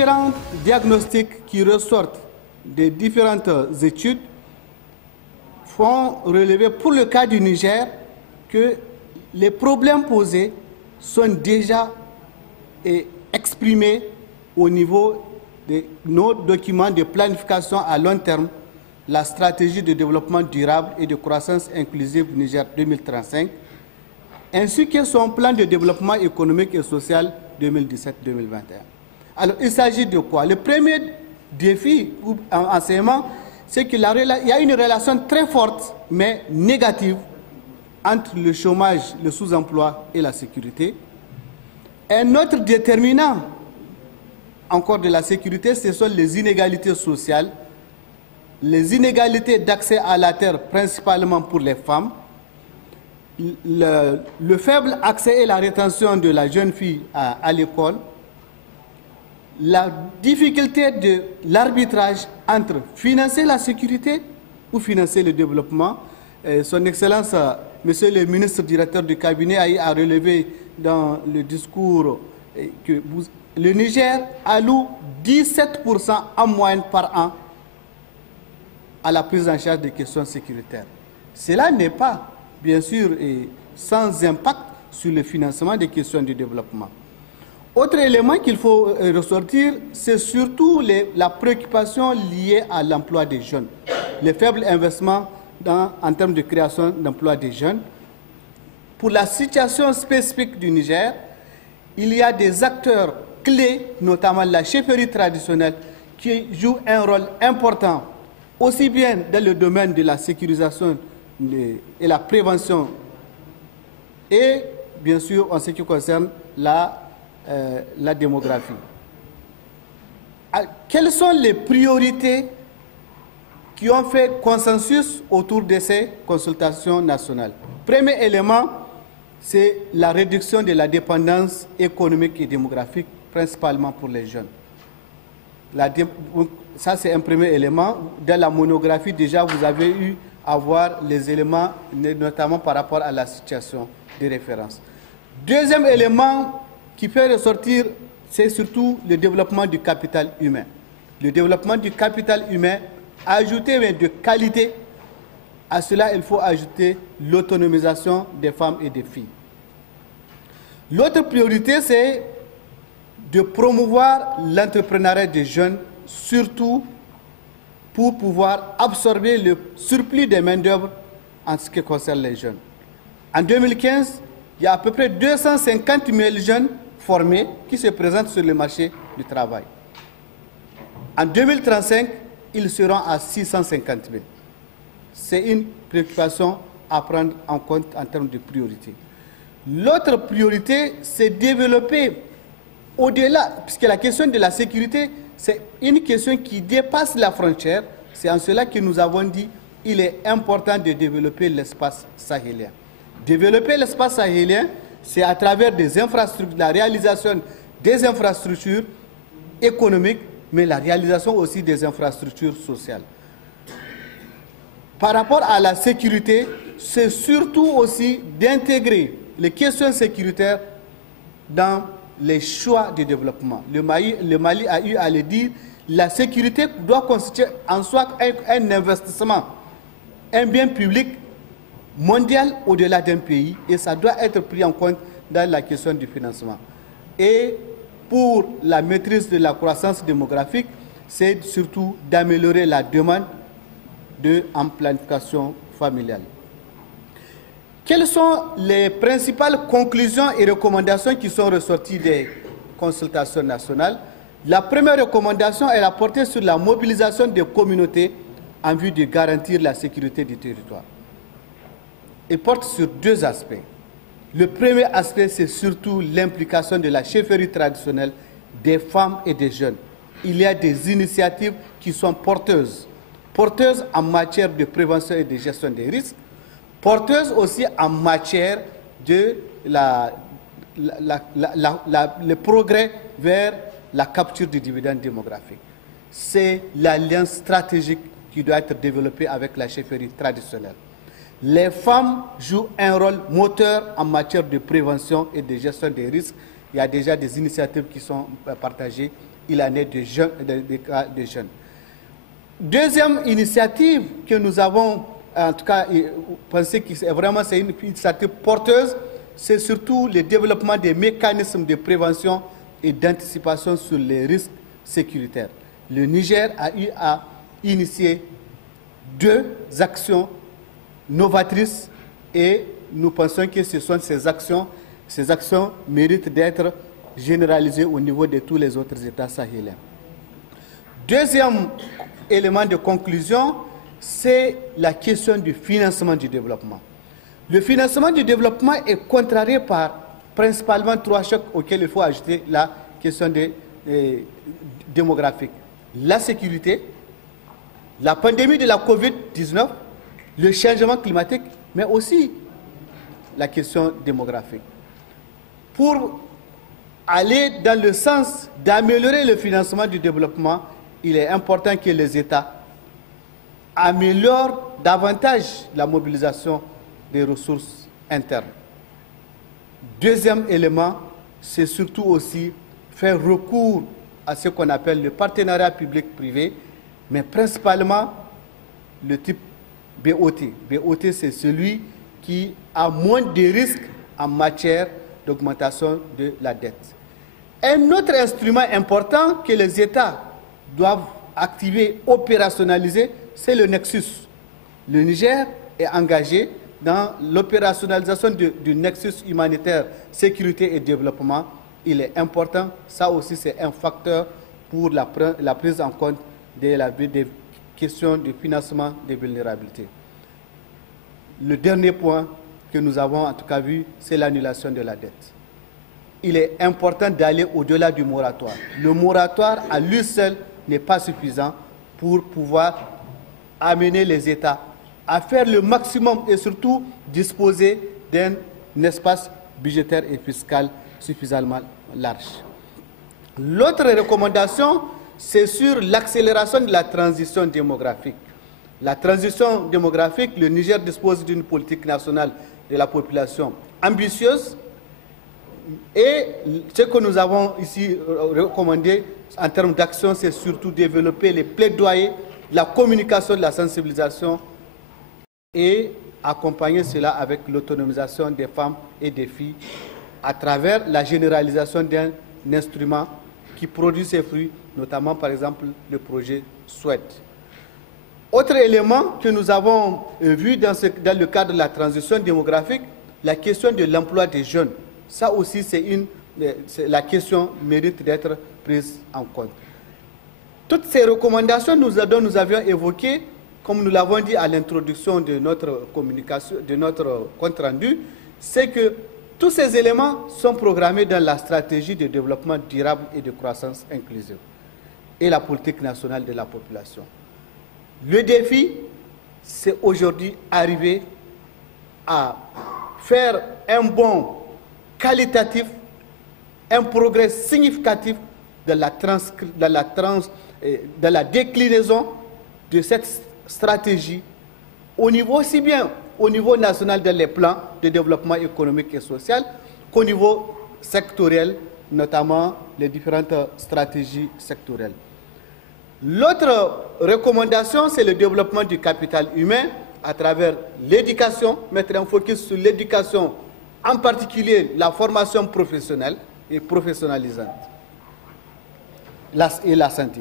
différents diagnostics qui ressortent des différentes études font relever pour le cas du Niger que les problèmes posés sont déjà exprimés au niveau de nos documents de planification à long terme, la stratégie de développement durable et de croissance inclusive du Niger 2035, ainsi que son plan de développement économique et social 2017-2021. Alors, il s'agit de quoi? Le premier défi en enseignement, c'est qu'il y a une relation très forte, mais négative, entre le chômage, le sous-emploi et la sécurité. Un autre déterminant encore de la sécurité, ce sont les inégalités sociales, les inégalités d'accès à la terre, principalement pour les femmes, le faible accès et la rétention de la jeune fille à l'école, la difficulté de l'arbitrage entre financer la sécurité ou financer le développement. Son Excellence, Monsieur le ministre directeur du cabinet, a relevé dans le discours que le Niger alloue 17% en moyenne par an à la prise en charge des questions sécuritaires. Cela n'est pas, bien sûr, sans impact sur le financement des questions du développement. Autre élément qu'il faut ressortir, c'est surtout la préoccupation liée à l'emploi des jeunes, les faibles investissements en termes de création d'emplois des jeunes. Pour la situation spécifique du Niger, il y a des acteurs clés, notamment la chefferie traditionnelle, qui joue un rôle important, aussi bien dans le domaine de la sécurisation et la prévention, et bien sûr en ce qui concerne la démographie. Quelles sont les priorités qui ont fait consensus autour de ces consultations nationales? Premier élément, c'est la réduction de la dépendance économique et démographique, principalement pour les jeunes. Ça, c'est un premier élément. Dans la monographie, déjà, vous avez eu à voir les éléments, notamment par rapport à la situation de référence. Deuxième élément qui fait ressortir, c'est surtout le développement du capital humain. Le développement du capital humain, ajouté mais de qualité, à cela il faut ajouter l'autonomisation des femmes et des filles. L'autre priorité, c'est de promouvoir l'entrepreneuriat des jeunes, surtout pour pouvoir absorber le surplus des main-d'œuvre en ce qui concerne les jeunes. En 2015, il y a à peu près 250 000 jeunes formés qui se présentent sur le marché du travail. En 2035, ils seront à 650 000. C'est une préoccupation à prendre en compte en termes de priorité. L'autre priorité, c'est développer au-delà, puisque la question de la sécurité, c'est une question qui dépasse la frontière. C'est en cela que nous avons dit qu'il est important de développer l'espace sahélien. Développer l'espace sahélien, c'est à travers des infrastructures, la réalisation des infrastructures économiques, mais la réalisation aussi des infrastructures sociales. Par rapport à la sécurité, c'est surtout aussi d'intégrer les questions sécuritaires dans les choix de développement. Le Mali a eu à le dire, la sécurité doit constituer en soi un investissement, un bien public mondial au-delà d'un pays, et ça doit être pris en compte dans la question du financement. Et pour la maîtrise de la croissance démographique, c'est surtout d'améliorer la demande en planification familiale. Quelles sont les principales conclusions et recommandations qui sont ressorties des consultations nationales? La première recommandation est portée sur la mobilisation des communautés en vue de garantir la sécurité du territoire. Elle porte sur deux aspects. Le premier aspect, c'est surtout l'implication de la chefferie traditionnelle, des femmes et des jeunes. Il y a des initiatives qui sont porteuses en matière de prévention et de gestion des risques, porteuses aussi en matière de le progrès vers la capture du dividende démographique. C'est l'alliance stratégique qui doit être développée avec la chefferie traditionnelle. Les femmes jouent un rôle moteur en matière de prévention et de gestion des risques. Il y a déjà des initiatives qui sont partagées. il en est des cas de jeunes. Deuxième initiative que nous avons, en tout cas, pensé que c'est vraiment une initiative porteuse, c'est surtout le développement des mécanismes de prévention et d'anticipation sur les risques sécuritaires. Le Niger a eu à initier 2 actions novatrices et nous pensons que ce sont ces actions méritent d'être généralisées au niveau de tous les autres États sahéliens. Deuxième élément de conclusion, c'est la question du financement du développement. Le financement du développement est contrarié par principalement 3 chocs auxquels il faut ajouter la question démographique. La sécurité, la pandémie de la COVID-19, le changement climatique, mais aussi la question démographique. Pour aller dans le sens d'améliorer le financement du développement, il est important que les États améliorent davantage la mobilisation des ressources internes. Deuxième élément, c'est surtout aussi faire recours à ce qu'on appelle le partenariat public-privé, mais principalement le type BOT. BOT, c'est celui qui a moins de risques en matière d'augmentation de la dette. Un autre instrument important que les États doivent activer, opérationnaliser, c'est le Nexus. Le Niger est engagé dans l'opérationnalisation du Nexus humanitaire, sécurité et développement. Il est important, ça aussi c'est un facteur pour la prise en compte des questions de financement des vulnérabilités. Le dernier point que nous avons en tout cas vu, c'est l'annulation de la dette. Il est important d'aller au-delà du moratoire. Le moratoire à lui seul n'est pas suffisant pour pouvoir amener les États à faire le maximum et surtout disposer d'un espace budgétaire et fiscal suffisamment large. L'autre recommandation, c'est sur l'accélération de la transition démographique. La transition démographique, le Niger dispose d'une politique nationale de la population ambitieuse et ce que nous avons ici recommandé en termes d'action, c'est surtout développer les plaidoyers, la communication, la sensibilisation et accompagner cela avec l'autonomisation des femmes et des filles à travers la généralisation d'un instrument qui produit ses fruits, notamment par exemple le projet SWED. Autre élément que nous avons vu dans le cadre de la transition démographique, la question de l'emploi des jeunes. Ça aussi, la question mérite d'être prise en compte. Toutes ces recommandations dont nous avions évoquées, comme nous l'avons dit à l'introduction de notre communication, de notre compte-rendu, c'est que tous ces éléments sont programmés dans la stratégie de développement durable et de croissance inclusive et la politique nationale de la population. Le défi, c'est aujourd'hui arriver à faire un bond qualitatif, un progrès significatif dans la déclinaison de cette stratégie au niveau aussi bien au niveau national dans les plans de développement économique et social qu'au niveau sectoriel, notamment les différentes stratégies sectorielles. L'autre recommandation, c'est le développement du capital humain à travers l'éducation, mettre un focus sur l'éducation, en particulier la formation professionnelle et professionnalisante, et la santé.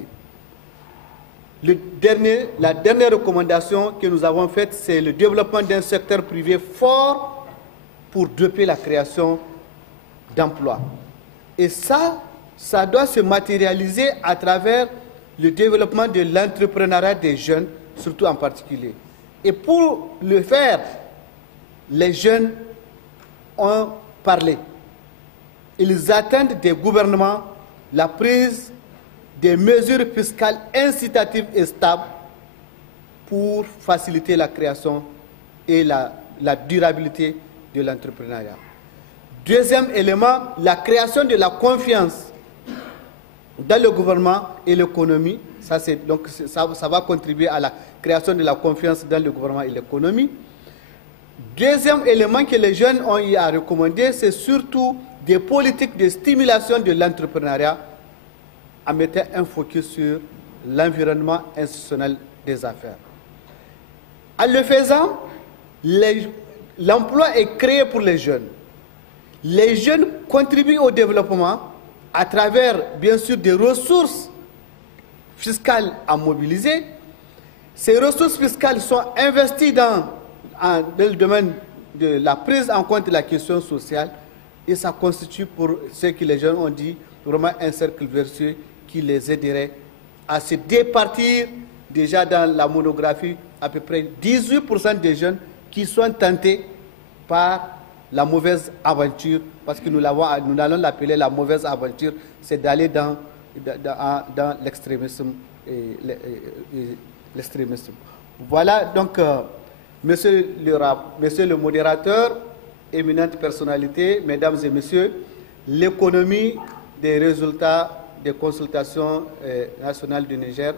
La dernière recommandation que nous avons faite, c'est le développement d'un secteur privé fort pour doper la création d'emplois. Et ça doit se matérialiser à travers le développement de l'entrepreneuriat des jeunes, surtout en particulier. Et pour le faire, les jeunes ont parlé. Ils attendent des gouvernements la prise des mesures fiscales incitatives et stables pour faciliter la création et la durabilité de l'entrepreneuriat. Deuxième élément, la création de la confiance dans le gouvernement et l'économie. Ça va contribuer à la création de la confiance dans le gouvernement et l'économie. Deuxième élément que les jeunes ont eu à recommander, c'est surtout des politiques de stimulation de l'entrepreneuriat en mettant un focus sur l'environnement institutionnel des affaires. En le faisant, l'emploi est créé pour les jeunes. Les jeunes contribuent au développement à travers, bien sûr, des ressources fiscales à mobiliser. Ces ressources fiscales sont investies dans le domaine de la prise en compte de la question sociale et ça constitue, pour ce que les jeunes ont dit, vraiment un cercle vertueux qui les aiderait à se départir. Déjà dans la monographie, à peu près 18% des jeunes qui sont tentés par la mauvaise aventure, parce que nous allons l'appeler la mauvaise aventure, c'est d'aller dans l'extrémisme. Voilà donc, monsieur le modérateur, éminente personnalité, mesdames et messieurs, l'économie des résultats des consultations nationales du Niger.